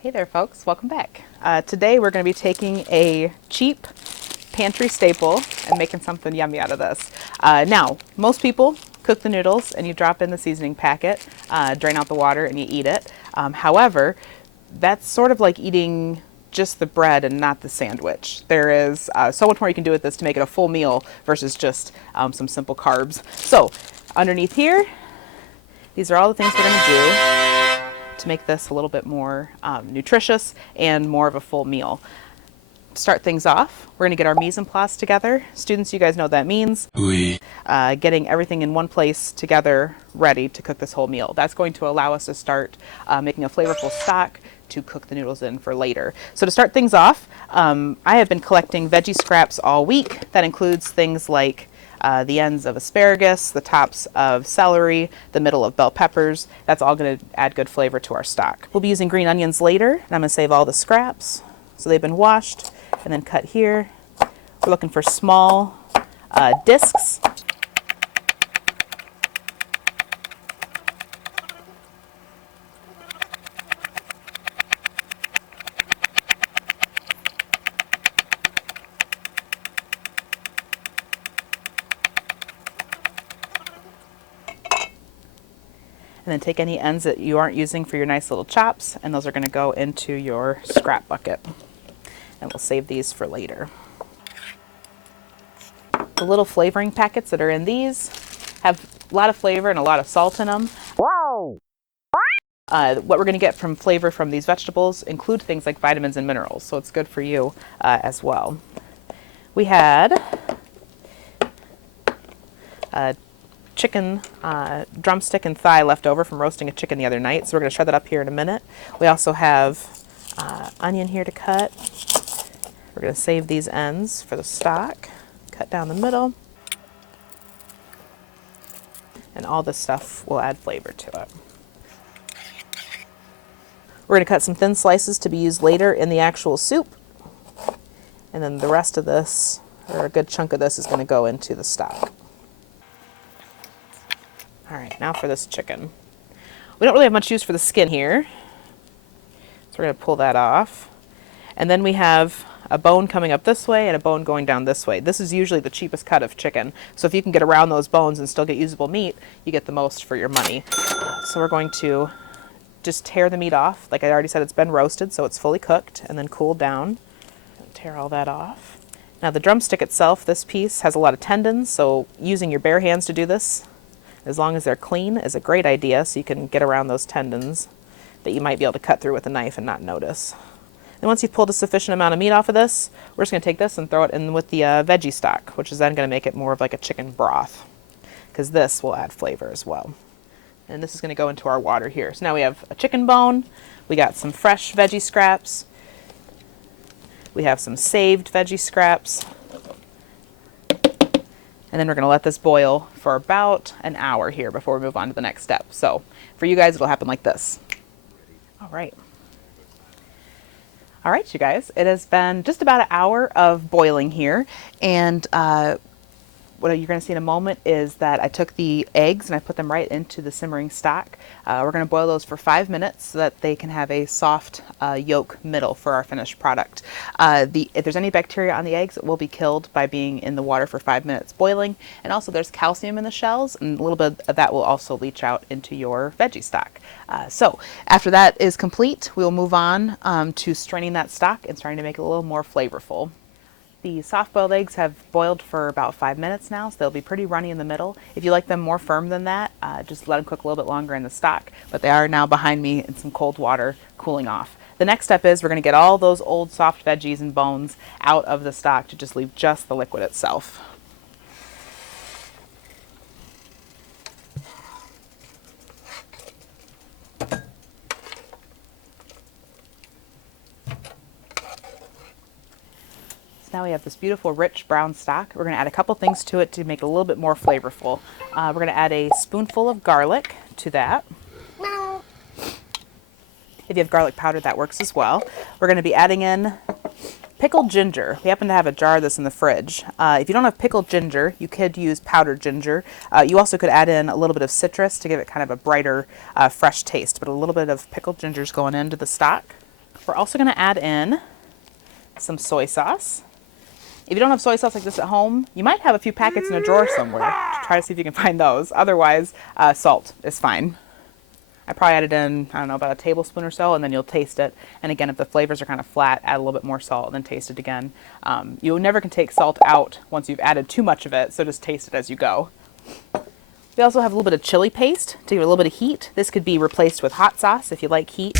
Hey there folks, welcome back. Today we're going to be taking a cheap pantry staple and making something yummy out of this. Now, most people cook the noodles and you drop in the seasoning packet, drain out the water and you eat it. However, that's sort of like eating just the bread and not the sandwich. There is so much more you can do with this to make it a full meal versus just some simple carbs. So underneath here, these are all the things we're going to do to make this a little bit more nutritious and more of a full meal. To start things off, we're going to get our mise en place together. Students, you guys know what that means. Oui. Getting everything in one place together, ready to cook this whole meal. That's going to allow us to start making a flavorful stock to cook the noodles in for later. So to start things off, I have been collecting veggie scraps all week. That includes things like the ends of asparagus, the tops of celery, the middle of bell peppers. That's all going to add good flavor to our stock. We'll be using green onions later, and I'm going to save all the scraps. So they've been washed and then cut here. We're looking for small discs. And then take any ends that you aren't using for your nice little chops, and those are going to go into your scrap bucket. And we'll save these for later. The little flavoring packets that are in these have a lot of flavor and a lot of salt in them. Wow. What we're going to get from flavor from these vegetables include things like vitamins and minerals, so it's good for you as well. We had chicken drumstick and thigh left over from roasting a chicken the other night, so we're going to shred that up here in a minute. We also have onion here to cut. We're going to save these ends for the stock, cut down the middle, and all this stuff will add flavor to it. We're going to cut some thin slices to be used later in the actual soup, and then the rest of this, or a good chunk of this, is going to go into the stock. All right, now for this chicken. We don't really have much use for the skin here, so we're going to pull that off. And then we have a bone coming up this way and a bone going down this way. This is usually the cheapest cut of chicken, so if you can get around those bones and still get usable meat, you get the most for your money. So we're going to just tear the meat off. Like I already said, it's been roasted, so it's fully cooked and then cooled down. Tear all that off. Now the drumstick itself, this piece, has a lot of tendons, so using your bare hands to do this, as long as they're clean, is a great idea, so you can get around those tendons that you might be able to cut through with a knife and not notice. And once you've pulled a sufficient amount of meat off of this, we're just going to take this and throw it in with the veggie stock, which is then going to make it more of like a chicken broth, because this will add flavor as well. And this is going to go into our water here. So now we have a chicken bone, we got some fresh veggie scraps, we have some saved veggie scraps, and then we're going to let this boil for about an hour here before we move on to the next step. So for you guys, it'll happen like this. All right. All right, you guys, it has been just about an hour of boiling here, and what you're going to see in a moment is that I took the eggs and I put them right into the simmering stock. We're going to boil those for 5 minutes so that they can have a soft yolk middle for our finished product. If there's any bacteria on the eggs, it will be killed by being in the water for 5 minutes boiling. And also there's calcium in the shells, and a little bit of that will also leach out into your veggie stock. So after that is complete, we'll move on to straining that stock and starting to make it a little more flavorful. The soft-boiled eggs have boiled for about 5 minutes now, so they'll be pretty runny in the middle. If you like them more firm than that, just let them cook a little bit longer in the stock. But they are now behind me in some cold water cooling off. The next step is we're going to get all those old soft veggies and bones out of the stock to just leave just the liquid itself. Now we have this beautiful rich brown stock. We're going to add a couple things to it to make it a little bit more flavorful. We're going to add a spoonful of garlic to that. If you have garlic powder, that works as well. We're going to be adding in pickled ginger. We happen to have a jar of this in the fridge. If you don't have pickled ginger, you could use powdered ginger. You also could add in a little bit of citrus to give it kind of a brighter, fresh taste, but a little bit of pickled ginger is going into the stock. We're also going to add in some soy sauce. If you don't have soy sauce like this at home, you might have a few packets in a drawer somewhere. Try to see if you can find those. Otherwise, salt is fine. I probably added in, I don't know, about a tablespoon or so, and then you'll taste it. And again, if the flavors are kind of flat, add a little bit more salt and then taste it again. You never can take salt out once you've added too much of it, so just taste it as you go. We also have a little bit of chili paste to give it a little bit of heat. This could be replaced with hot sauce if you like heat.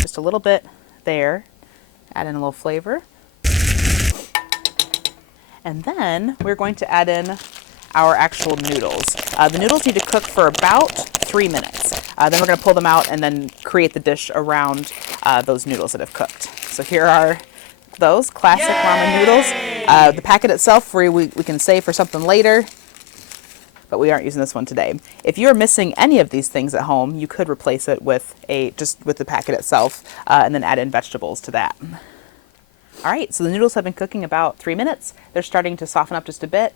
Just a little bit there. Add in a little flavor. And then we're going to add in our actual noodles. The noodles need to cook for about 3 minutes. Then we're going to pull them out and then create the dish around those noodles that have cooked. So here are those classic ramen noodles. The packet itself we can save for something later, but we aren't using this one today. If you're missing any of these things at home, you could replace it with just with the packet itself and then add in vegetables to that. All right, so the noodles have been cooking about 3 minutes. They're starting to soften up just a bit.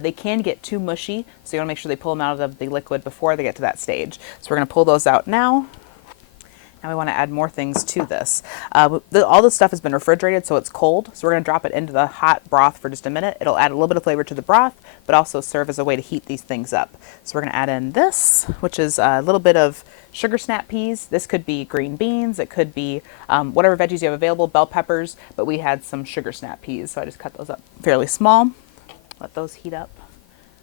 They can get too mushy, so you want to make sure they pull them out of the liquid before they get to that stage. So we're going to pull those out now. Now we want to add more things to this. All this stuff has been refrigerated, so it's cold. So we're going to drop it into the hot broth for just a minute. It'll add a little bit of flavor to the broth, but also serve as a way to heat these things up. So we're going to add in this, which is a little bit of sugar snap peas. This could be green beans. It could be whatever veggies you have available, bell peppers, but we had some sugar snap peas, so I just cut those up fairly small. Let those heat up.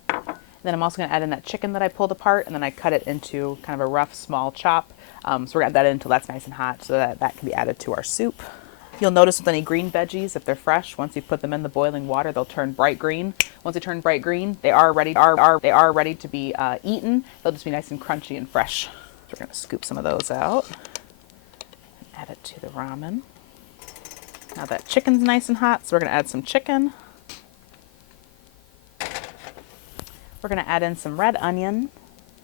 Then I'm also going to add in that chicken that I pulled apart, and then I cut it into kind of a rough, small chop. So we're going to add that in until that's nice and hot so that can be added to our soup. You'll notice with any green veggies, if they're fresh, once you put them in the boiling water, they'll turn bright green. Once they turn bright green, they are ready to be eaten. They'll just be nice and crunchy and fresh. So we're going to scoop some of those out and add it to the ramen. Now that chicken's nice and hot, so we're going to add some chicken. We're going to add in some red onion.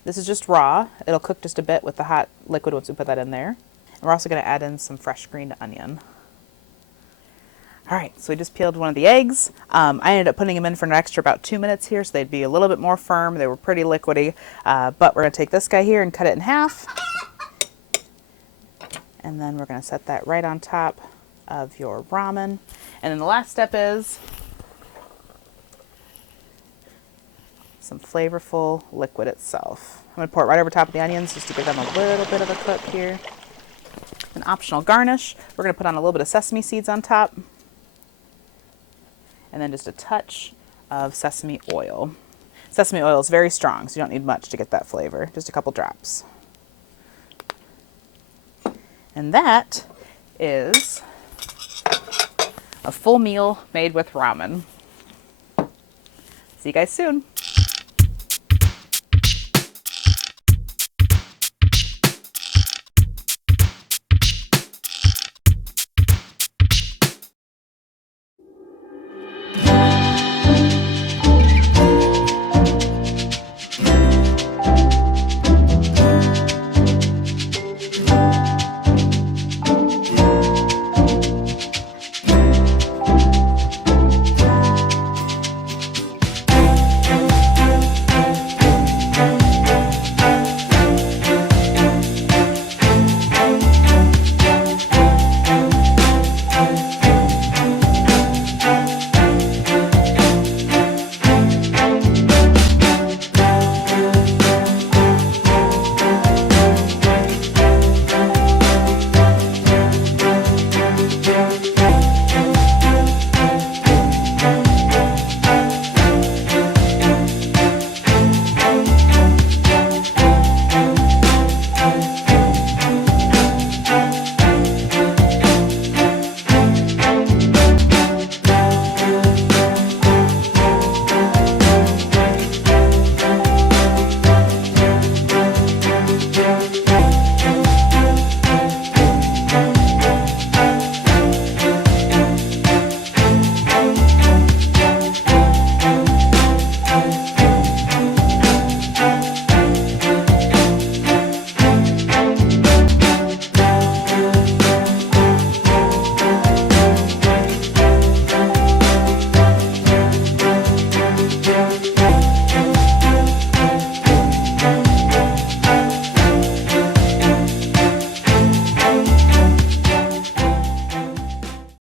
This is just raw. It'll cook just a bit with the hot liquid once we put that in there. And we're also going to add in some fresh green onion. All right, so we just peeled one of the eggs. I ended up putting them in for an extra about 2 minutes here, so they'd be a little bit more firm. They were pretty liquidy, but we're going to take this guy here and cut it in half. And then we're going to set that right on top of your ramen. And then the last step is some flavorful liquid itself. I'm going to pour it right over top of the onions just to give them a little bit of a cook here. An optional garnish, we're going to put on a little bit of sesame seeds on top. And then just a touch of sesame oil. Sesame oil is very strong, so you don't need much to get that flavor. Just a couple drops. And that is a full meal made with ramen. See you guys soon.